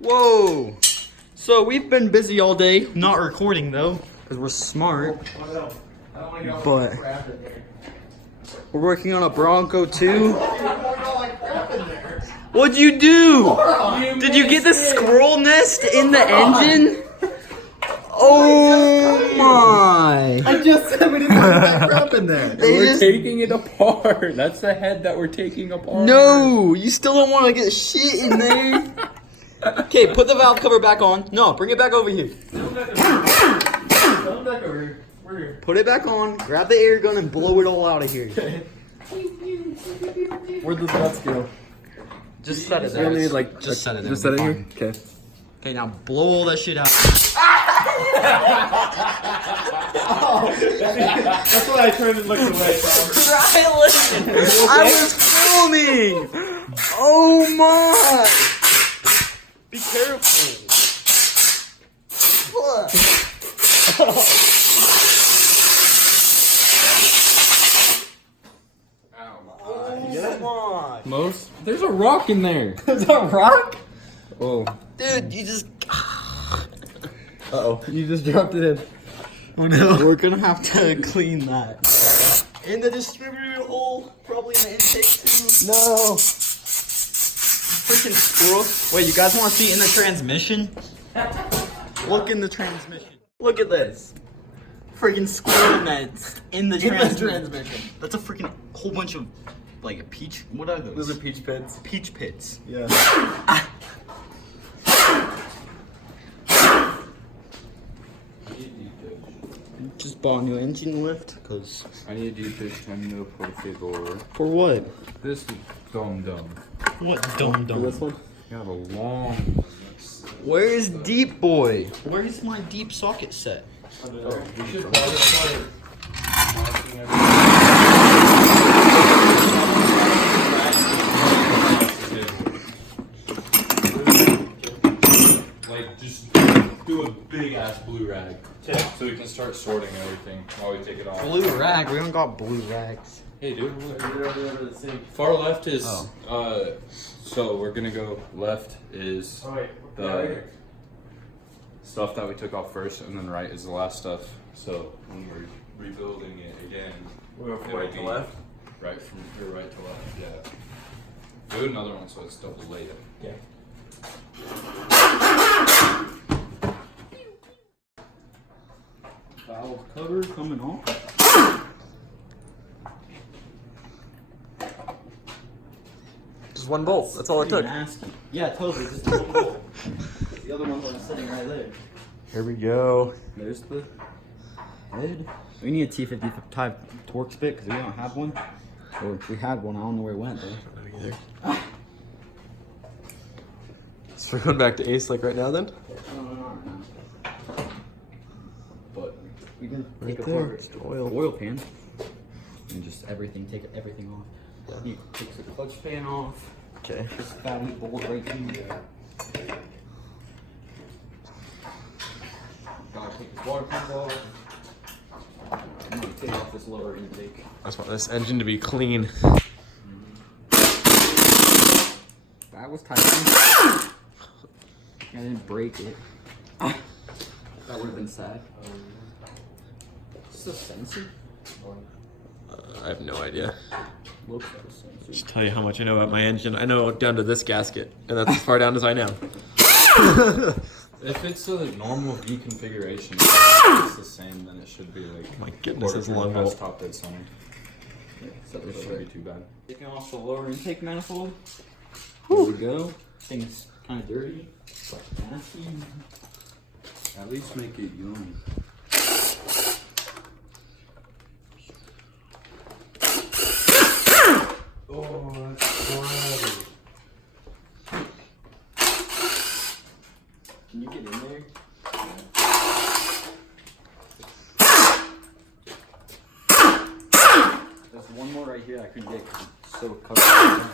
Whoa. So we've been busy all day, not recording though, because we're smart. But we're working on a Bronco too. What'd you do? Did you get the squirrel nest in the engine? Oh my! I just said we didn't want that crap in there. We're taking it apart. That's the head that we're taking apart. No, you still don't want to get shit in there. Okay, put the valve cover back on. No, bring it back over here. Put it back on, grab the air gun, and blow it all out of here. Where'd the nuts go? Just set it You don't there. need, like, Just set it there. Just set it We're here? fine. Okay. Okay, now blow all that shit out. That's why I turned and looked away. Try listen. I was filming. Oh my! Be careful. Oh my! Most? There's a rock in there. Is that a rock? Oh. Dude, you just. Uh-oh. You just dropped it in. Oh no. We're gonna have to clean that. In the distributor hole, probably in the intake too. No. Freaking squirrel. Wait, you guys want to see in the transmission? Look in the transmission. Look at this. Freaking squirrel nets in the transmission. That's a freaking whole bunch of, like, a peach. What are those? Those are peach pits. Peach pits. Yeah. Just bought a new engine lift, cause. I need you to turn no por For what? This dumb. What dumb For this one? You have a long. Where's Deep Boy? Where's my deep socket set? We should probably start. Like, just do a big ass blue rag so we can start sorting everything while we take it off. Blue rag. We don't got blue rags. Hey, dude. Far left is. So we're gonna go. Left is the stuff that we took off first, and then right is the last stuff. So when we're rebuilding it again, We'll go from it'll right to be left? Right from your right to left. Yeah. Do another one so it's double layered. Yeah. Valve cover coming off. Just one bolt. That's all it took. Nasty. Yeah, totally. Just one bolt. The other one's like sitting right there. Here we go. There's the head. We need a T50 type torque spit because we don't have one. Or if we had one, I don't know where it went though. So we're going back to Ace like right now then? But we can Right take there. apart Just oil. oil pan and just take everything off. You take the clutch pan off. Okay. This fatty bolt right here. Gotta take this water pump off. I'm gonna take off this lower intake. I just want this engine to be clean. That was tight. I didn't break it. That would have been sad. Is this a sensor? I have no idea. Looks like a sensor. Just tell you how much I know about my engine. I know down to this gasket, and that's as far down as I know. If it's a normal V configuration, if it's the same, then it should be like. My goodness, it's a long bolt. Top dead center. So It shouldn't be too bad. taking off the lower intake manifold. Here we go. Thing's kind of dirty. Nasty. At least make it young. Oh, that's bloody. Can you get in there? There's one more right here I couldn't get because it's so covered.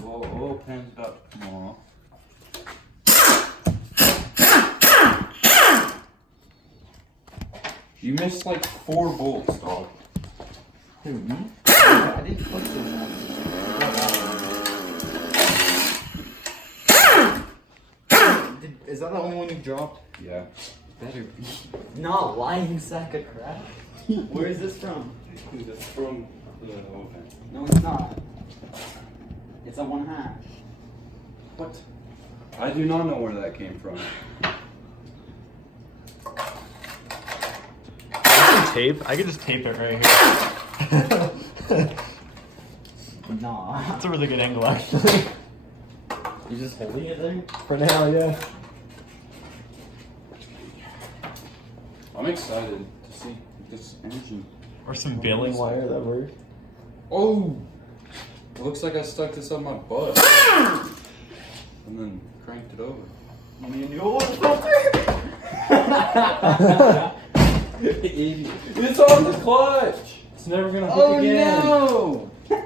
Whoa, pan's about to come off. You missed like 4 bolts, dog. Who, me? I didn't touch this one. Is that the only one you dropped? Yeah. Better be. Not lying sack of crap. Where is this from? It's from the open. No, it's not. It's a 1/2. What? I do not know where that came from. Tape? I could just tape it right here. Nah. That's a really good angle, actually. You're just holding it there? For now, yeah. I'm excited to see this engine. Or some baling wire that works. Oh! It looks like I stuck this on my butt. And then cranked it over. You need a new oil filter? It's on the clutch! It's never gonna hook again. Oh no!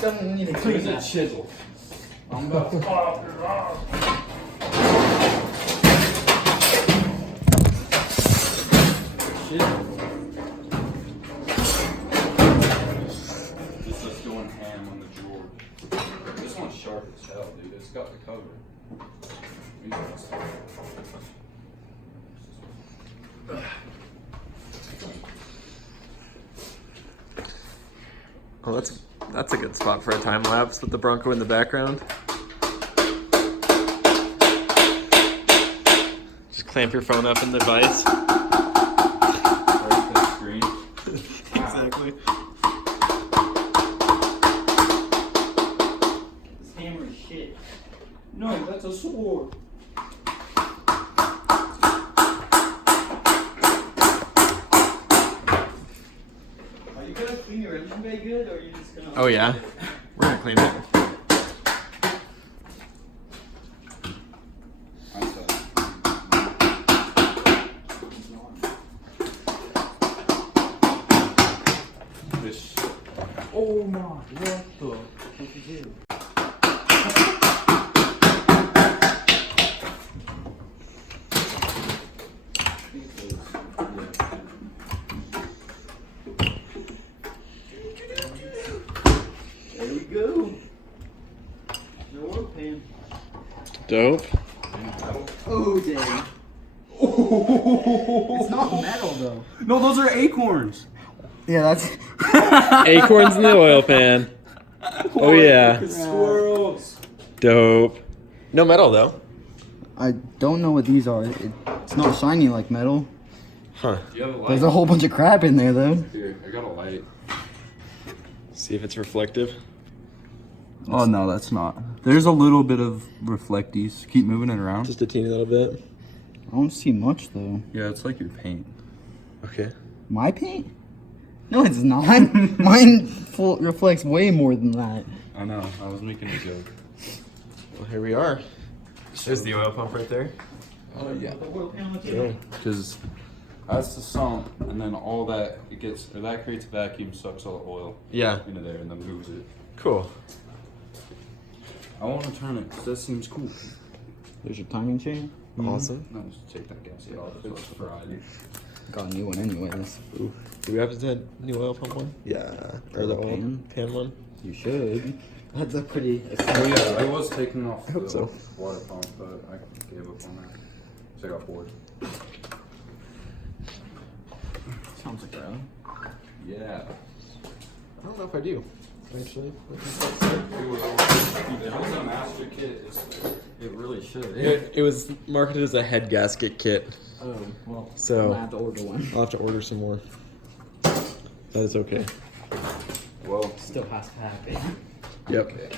Doesn't need to clean Use a that. chisel. I'm about to pop it off. Chisel. Just us going ham on the George. This one's sharp as hell, dude. It's got the cover. Oh, that's a good spot for a time lapse with the Bronco in the background. Just clamp your phone up in the vise. Right to the screen. Exactly. This hammer is shit. No, that's a sword. Are you gonna clean your engine bay good, or are you just gonna? Oh yeah, we're gonna clean it. This. Oh my, what the? What you do? There we go. No oil pan. Dope. Oh dang. It's not metal though. No, those are acorns. Yeah, that's. Acorns in the oil pan. Oh yeah. Squirrels. Dope. No metal though. I don't know what these are. It's not shiny like metal. Huh. Do you have a light? There's a whole bunch of crap in there though. Here, I got a light. See if it's reflective. Oh no, that's not. There's a little bit of reflecties. Keep moving it around. Just a teeny little bit. I don't see much though. Yeah, it's like your paint. Okay. My paint? No, it's not. Mine reflects way more than that. I know. I was making a joke. Well, here we are. There's the oil pump right there. Oh yeah. Yeah. Because that's the sump, and then all that that creates a vacuum, sucks all the oil Yeah. into there, and then moves it. Cool. I want to turn it because that seems cool. There's your timing chain. Awesome. No, just take that gasket off. It's fried. Got a new one anyways. Ooh. Do we have the new oil pump one? Yeah. Or the oil pan one? You should. That's a pretty. Oh yeah, I was taking off I hope the so. water pump, but I gave up on that. So I got bored. Sounds like that. Yeah. I don't know if I do. Actually. It was a master kit. It really should. It was marketed as a head gasket kit. Oh, well. So- I have to order one. I'll have to order some more. That is okay. Well, Still has to happen. Yep. okay.